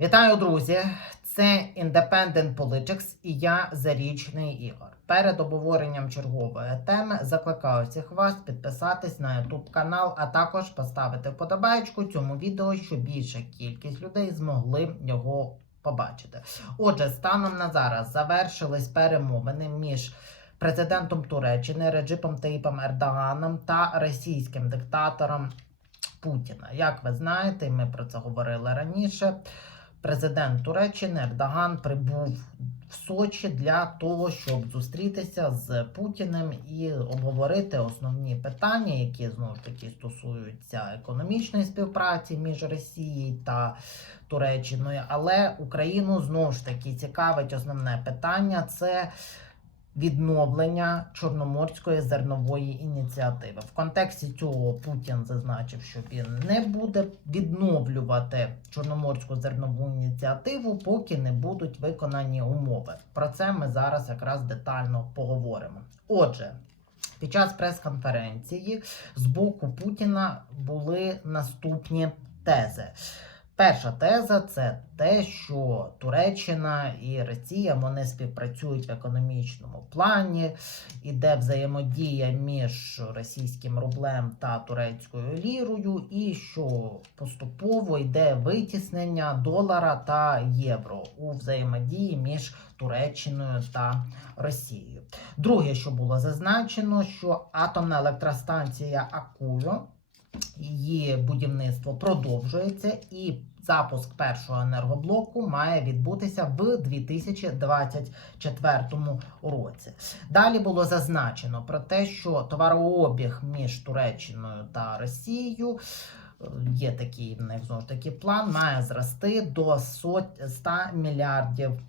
Вітаю, друзі! Це Independent Politics і я Зарічний Ігор. Перед обговоренням чергової теми закликаю всіх вас підписатись на YouTube канал, а також поставити вподобайку цьому відео, щоб більша кількість людей змогли його побачити. Отже, станом на зараз завершились перемовини між президентом Туреччини Реджипом Таїпом Ердоганом та російським диктатором Путіна. Як ви знаєте, ми про це говорили раніше. Президент Туреччини Ердоган прибув в Сочі для того, щоб зустрітися з Путіним і обговорити основні питання, які знову ж таки стосуються економічної співпраці між Росією та Туреччиною. Але Україну знову ж таки цікавить основне питання це відновлення Чорноморської зернової ініціативи. В контексті цього Путін зазначив, що він не буде відновлювати Чорноморську зернову ініціативу, поки не будуть виконані умови. Про це ми зараз якраз детально поговоримо. Отже. Під час прес-конференції з боку Путіна були наступні тези. Перша теза це те, що Туреччина і Росія вони співпрацюють в економічному плані, іде взаємодія між російським рублем та турецькою лірою, і що поступово йде витіснення долара та євро у взаємодії між Туреччиною та Росією. Друге, що було зазначено, що атомна електростанція Акуйо її будівництво продовжується, і запуск першого енергоблоку має відбутися в 2024 році. Далі було зазначено про те, що товарообіг між Туреччиною та Росією. е, Є такий в них знову ж таки план, має зрости до сот 100 мільярдів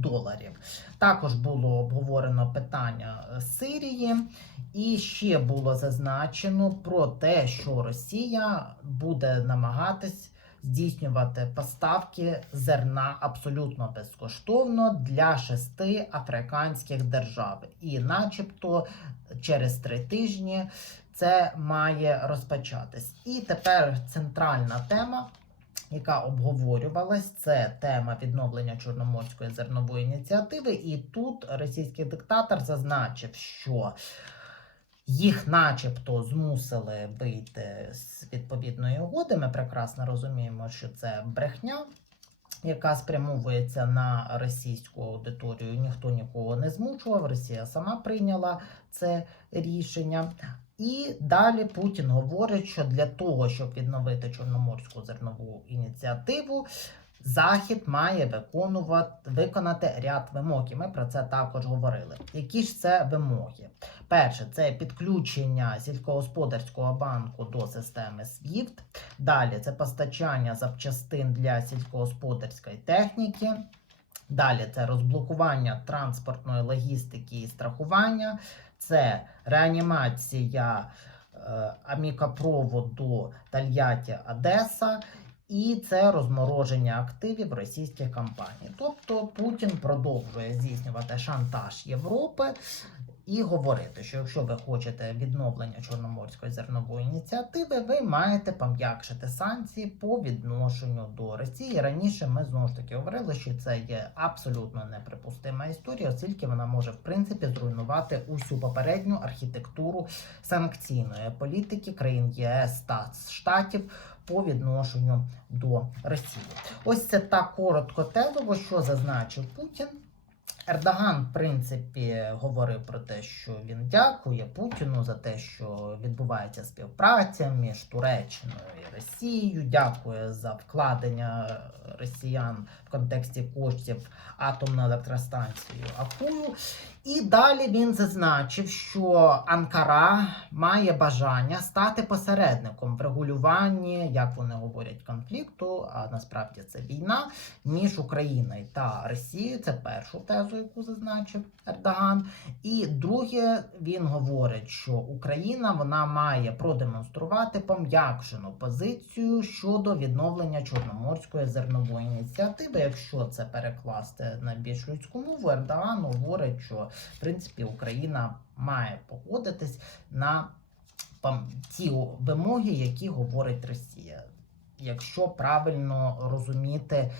доларів. Також було обговорено питання е, Сирії, і ще було зазначено про те, що Росія буде намагатись здійснювати поставки зерна абсолютно безкоштовно для шести африканських держав. І, начебто, через три тижні це має розпочатись. І тепер центральна тема яка обговорювалась, це тема відновлення Чорноморської зернової ініціативи. І тут російський диктатор зазначив, що їх, начебто, змусили вийти з відповідної угоди. Ми прекрасно розуміємо, що це брехня. Яка спрямовується на російську аудиторію, ніхто нікого не змушував. Росія сама прийняла це рішення. І далі Путін говорить, що для того, щоб відновити Чорноморську зернову ініціативу, Захід має виконувати виконати ряд вимог. І ми про це також говорили. Які ж це вимоги? Перше, це підключення сільськогосподарського банку до системи SWIFT. Далі це постачання запчастин для сільськогосподарської техніки. Далі це розблокування транспортної логістики і страхування, це реанімація е, амікапроводу Тольятті Одеса. І це розмороження активів російських компаній. Тобто Путін продовжує здійснювати шантаж Європи і говорити, що якщо ви хочете відновлення Чорноморської зернової ініціативи, ви маєте пом'якшити санкції по відношенню до Росії. Раніше ми знову ж таки говорили, що це є абсолютно неприпустима історія, оскільки вона може в принципі зруйнувати усю попередню архітектуру санкційної політики країн ЄС та Штатів по відношенню до Росії. Ось це так коротко тезово, що зазначив Путін. Ердоган, в принципі, говорив про те, що він дякує Путіну за те, що відбувається співпраця між Туреччиною і Росією. Дякує за вкладення росіян в контексті коштів атомної електростанції Акую. І далі він зазначив, що Анкара має бажання стати посередником в регулюванні, як вони говорять, конфлікту, а насправді це війна між Україною та Росією. Це першу тезу, яку зазначив Ердоган. І друге, він говорить, що Україна вона має продемонструвати пом'якшену позицію щодо відновлення Чорноморської зернової ініціативи. Якщо це перекласти на більш людську мову, Ердоган говорить, що в принципі Україна має погодитись на ті вимоги, які говорить Росія. якщо правильно розуміти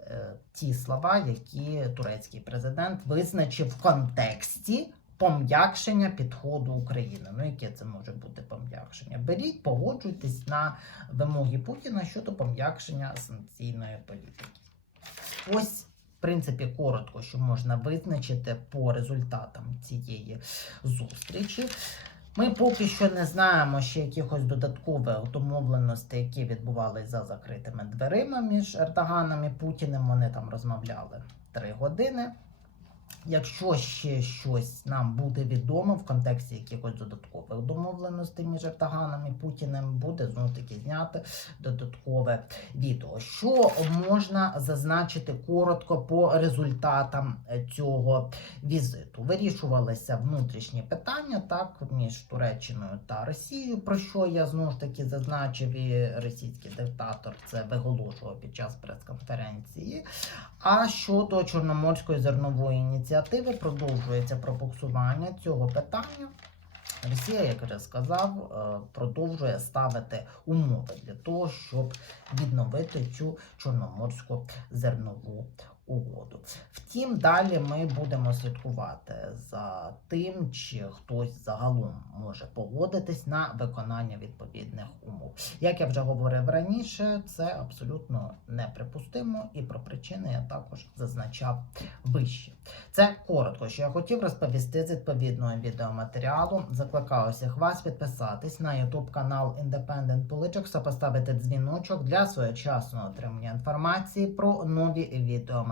е, ті слова, які турецький президент визначив в контексті пом'якшення підходу України. Ну, яке це може бути пом'якшення? Беріть, погоджуйтесь на вимоги Путіна щодо пом'якшення санкційної політики. Ось, принципі, коротко, що можна визначити по результатам цієї зустрічі. Ми поки що не знаємо ще якихось додаткових домовленостей, які відбувалися за закритими дверима між Ердоганом і Путіним. Вони там розмовляли три години. Якщо ще щось нам буде відомо в контексті якихось додаткових домовленостей між Ердоганом і Путіним, буде знову таки знято додаткове відео. Що можна зазначити коротко по результатам е, цього візиту? Вирішувалися внутрішні питання так між Туреччиною та Росією, про що я знову ж таки зазначив, і російський диктатор це виголошував під час прес-конференції. А щодо Чорноморської зернової ініціативи продовжується пробуксування цього питання. Росія, як вже сказав, е, продовжує ставити умови для того, щоб відновити цю чорноморську зернову угоду. Втім, далі ми будемо слідкувати за тим, чи хтось загалом може погодитись на виконання відповідних умов. Як я вже говорив раніше, це абсолютно неприпустимо, і про причини я також зазначав вище. Це коротко, що я хотів розповісти з відповідного відеоматеріалу. Закликаю всіх вас підписатись на YouTube канал Independent Politics та поставити дзвіночок для своєчасного отримання інформації про нові відеоматеріали.